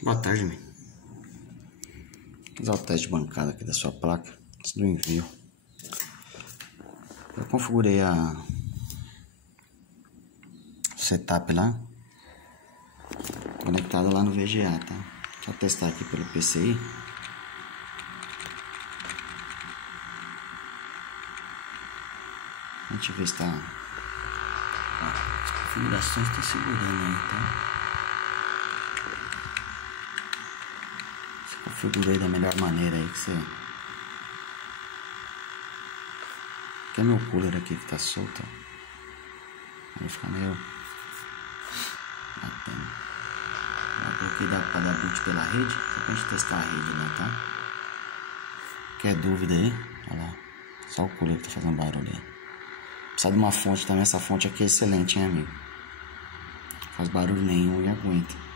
Boa tarde, meu. Vou fazer o teste de bancada aqui da sua placa antes do envio. Eu configurei a setup lá, conectado lá no VGA, tá? Deixa eu testar aqui pelo PCI. A gente vê se tá... As configurações estão segurando aí, tá? Configurei da melhor maneira aí que você... Que é meu cooler aqui que tá solto, ó. Aí fica meio... batendo. Eu coloquei pra dar boot pela rede, só pra gente testar a rede lá, tá? Quer dúvida aí? Olha lá. Só o cooler que tá fazendo barulho aí. Precisa de uma fonte também, essa fonte aqui é excelente, hein, amigo? Não faz barulho nenhum e aguenta.